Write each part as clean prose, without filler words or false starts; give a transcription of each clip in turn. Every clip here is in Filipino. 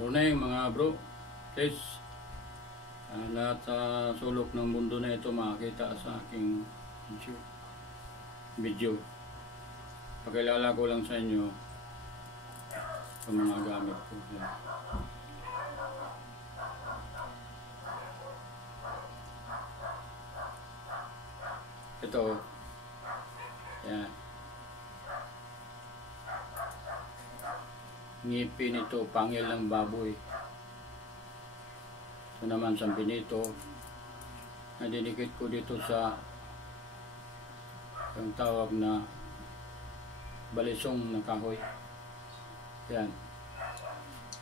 Morning mga bro, please, lahat sa sulok ng mundo na ito makakita sa aking video. Pakilala ko lang sa inyo sa mga gamit ko. Ito, yan. Ngipin ito, pangil ng baboy. Ito naman sampin nito, nadinikit ko dito sa yung tawag na balisong na kahoy. Yan.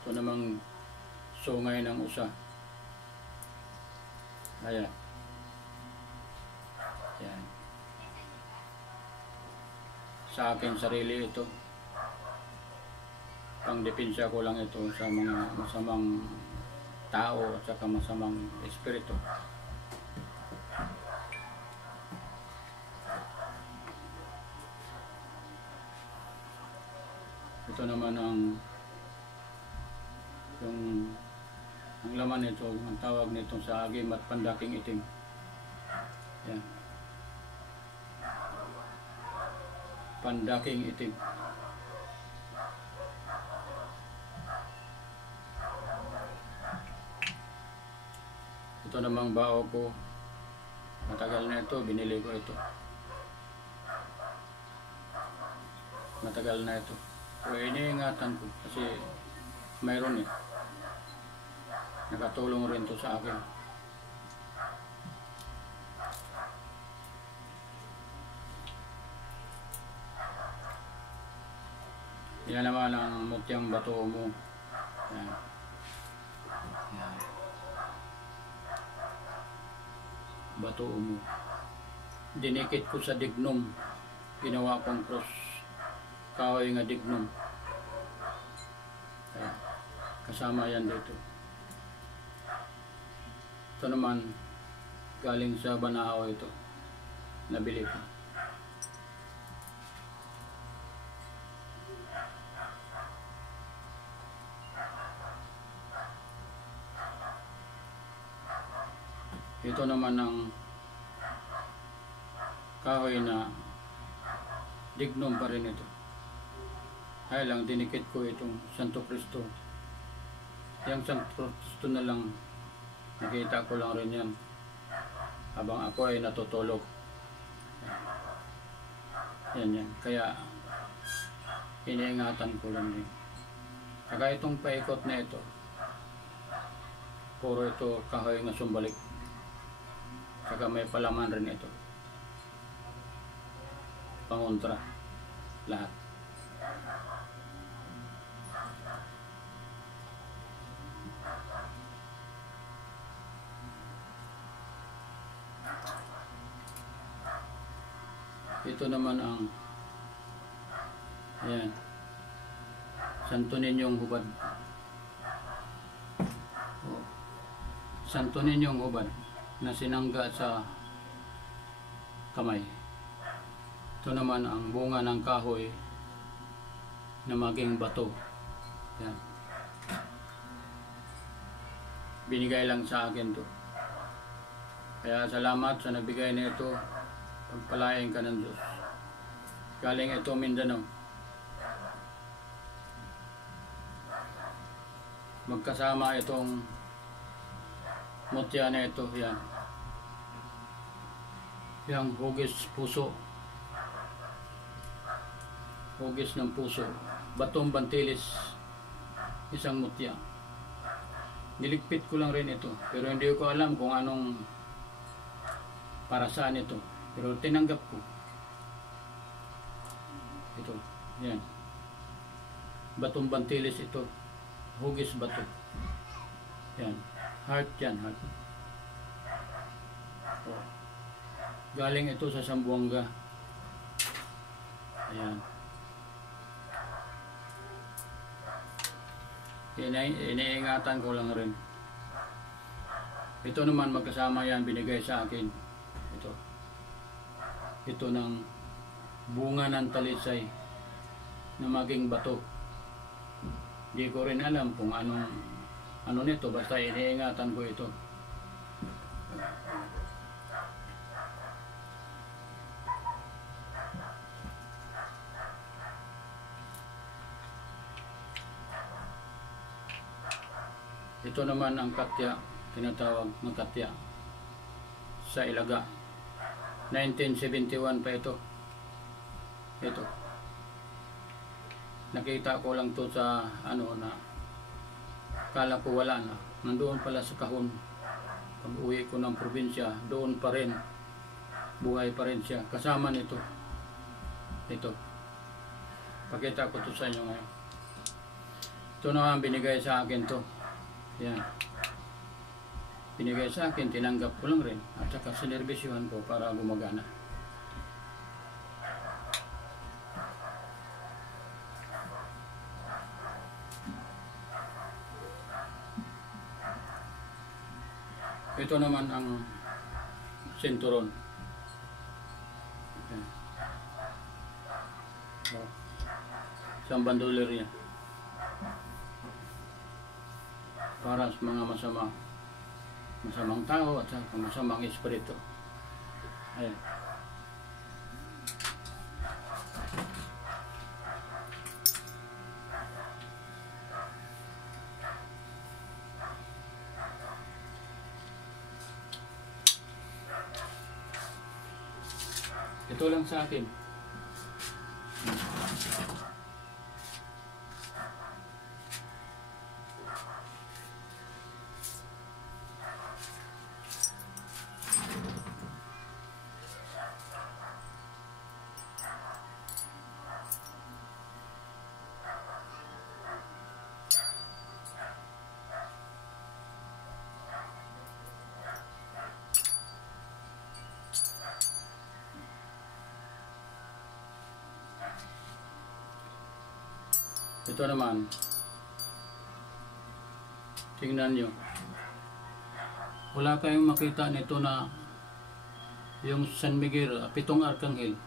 Ito namang sungay ng usa. Ayan. Yan. Sa akin sarili ito. Pang-depensa ko lang ito sa mga masamang tao at saka masamang espiritu. Ito naman ang laman nito, ang tawag nito sa agim at pandaking itim. Yan. Pandaking itim. Ito namang bao ko, matagal na ito, binili ko ito. Matagal na ito. So iniingatan ko kasi mayroon eh. Nakatulong rin ito sa akin. Yan naman ang mutyang bato mo. Yan. Yan. Bato mo. Dinikit ko sa dignum. Ginawa kong cross. Kahoy nga dignum. Kaya, kasama yan dito. Ito naman, galing sa Banao ito. Nabili ko. Ito naman ang kahoy na dignum pa rin ito. Ay lang, dinikit ko itong Santo Cristo. Yung Santo Cristo na lang, nakita ko lang rin yan habang ako ay natutulog. Yan yan. Kaya iniingatan ko lang din. Saka itong paikot na ito, puro ito kahoy na sumbalik. Saka may palaman rin ito. Pangontra. Lahat. Ito naman ang ayan, Santo Ninyong Hubad. Santo Ninyong Hubad na sinangga sa kamay. Ito naman ang bunga ng kahoy na maging bato. Yan. Binigay lang sa akin to. Kaya salamat sa nagbigay nito. Pagpalain ka ng Diyos. Galing ito Mindanao. Magkasama itong mutya na ito. Yan. Yang hugis puso. Hugis ng puso. Batong bantilis. Isang mutya. Niligpit ko lang rin ito. Pero hindi ko alam kung anong para saan ito. Pero tinanggap ko. Ito. Yan. Batong bantilis ito. Hugis bato. Yan. Heart yan. Heart. Oh. Galing ito sa Sambuanga. Ayan. Iniingatan ko lang rin. Ito naman magkasama yan, binigay sa akin. Ito. Ito ng bunga ng talisay na maging bato. Di ko rin alam kung ano nito, basta iniingatan ko ito. Ito naman ang katya, tinatawag ng katya sa Ilaga. 1971 pa ito. Ito. Nakita ko lang to sa na kala ko wala na. Nandoon pala sa kahon. Pag uwi ko ng probinsya, doon pa rin. Buhay pa rin siya. Kasama nito. Ito. Pakita ko to sa inyo ngayon. Ito na ang binigay sa akin to. Yan. Binigay sa akin, tinanggap ko lang rin. At saka sinerbisyuhan ko para gumagana. Ito naman ang sinturon. Okay. So, isang bandolier yan. Para sa mga masamang tao at saka masamang espiritu. Ayan. Ito lang sa akin. Ito naman, tingnan nyo, wala kayong makita nito na yung San Miguel, 7 Arkanghel.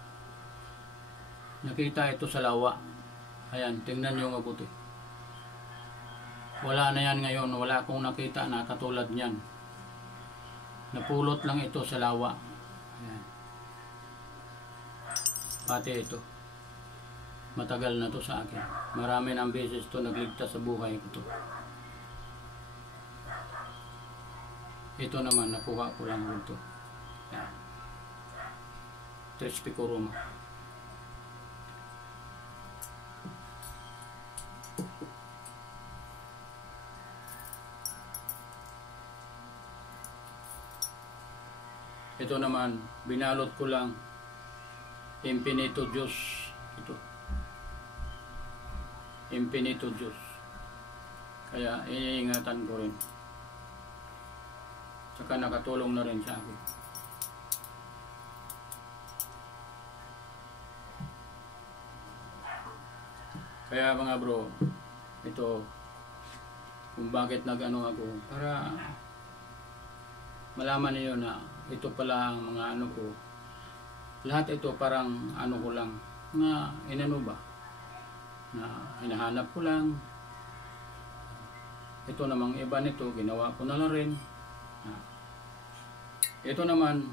Nakita ito sa lawa. Ayan, tingnan nyo mabuti. Wala na yan ngayon, wala akong nakita na katulad niyan. Napulot lang ito sa lawa. Ayan. Pati ito. Matagal na to sa akin. Marami ng beses to nagligtas sa buhay ko to. Ito naman, nakuha ko lang ito. Yan. Tres Picorum. Ito naman, binalot ko lang Infinito Diyos. Ito. Infinito Diyos. Kaya iniingatan ko rin. Saka nakatulong na rin sa akin. Kaya mga bro, ito kung bakit nag-ano ako, para malaman niyo na ito pala ang mga ano ko. Lahat ito parang ano ko lang na inano ba, na hinahanap ko lang. Ito namang iba nito, ginawa ko na lang rin. Ito naman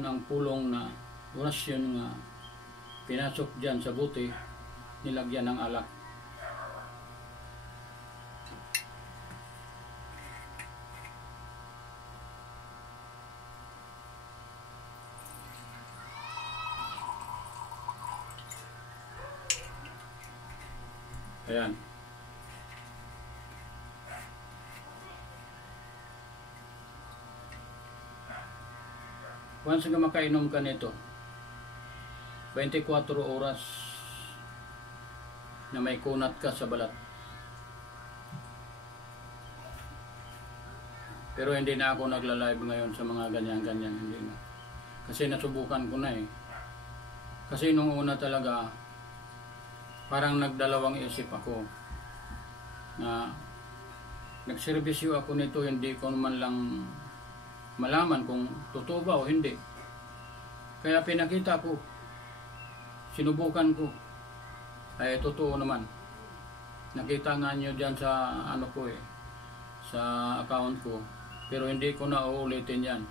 ang pulong na orasyon nga pinasok dyan sa buti, nilagyan ng alak. Ayan. Once nga makainom ka nito, 24 oras na may kunat ka sa balat. Pero hindi na ako nagla-live ngayon sa mga ganyan-ganyan, hindi na. Kasi nasubukan ko na eh. Kasi nung una talaga, parang nagdalawang isip ako na nagserbisyo ako nito, hindi ko man lang malaman kung totoo ba o hindi. Kaya pinakita ko, sinubukan ko. Ay totoo naman. Nakita nga nyo dyan sa ano ko sa account ko. Pero hindi ko na uulitin yan.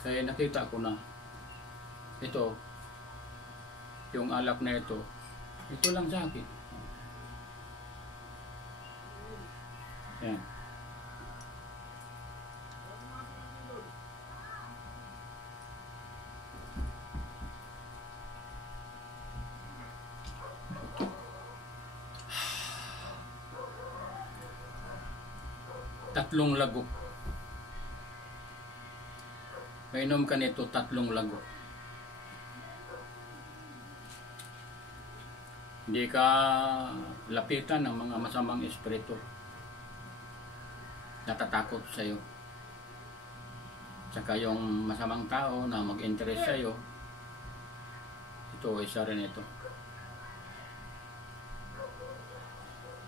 Kaya nakita ko na. Ito, yung alak na ito lang sa akin. Yan. Tatlong lago. Mainom ka nito 3 lago. Hindi ka lapitan ng mga masamang espiritu. Natatakot sa iyo. Tsaka yung masamang tao na mag-interest sa iyo, ito, isa rin ito.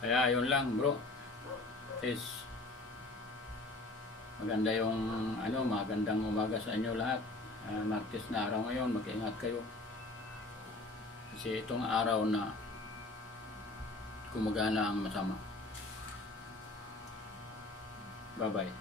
Kaya yun lang bro. Is maganda yung magandang umaga sa inyo lahat. Martes na araw ngayon, mag-ingat kayo. Kasi itong araw na gumagana ang masama. Bye-bye.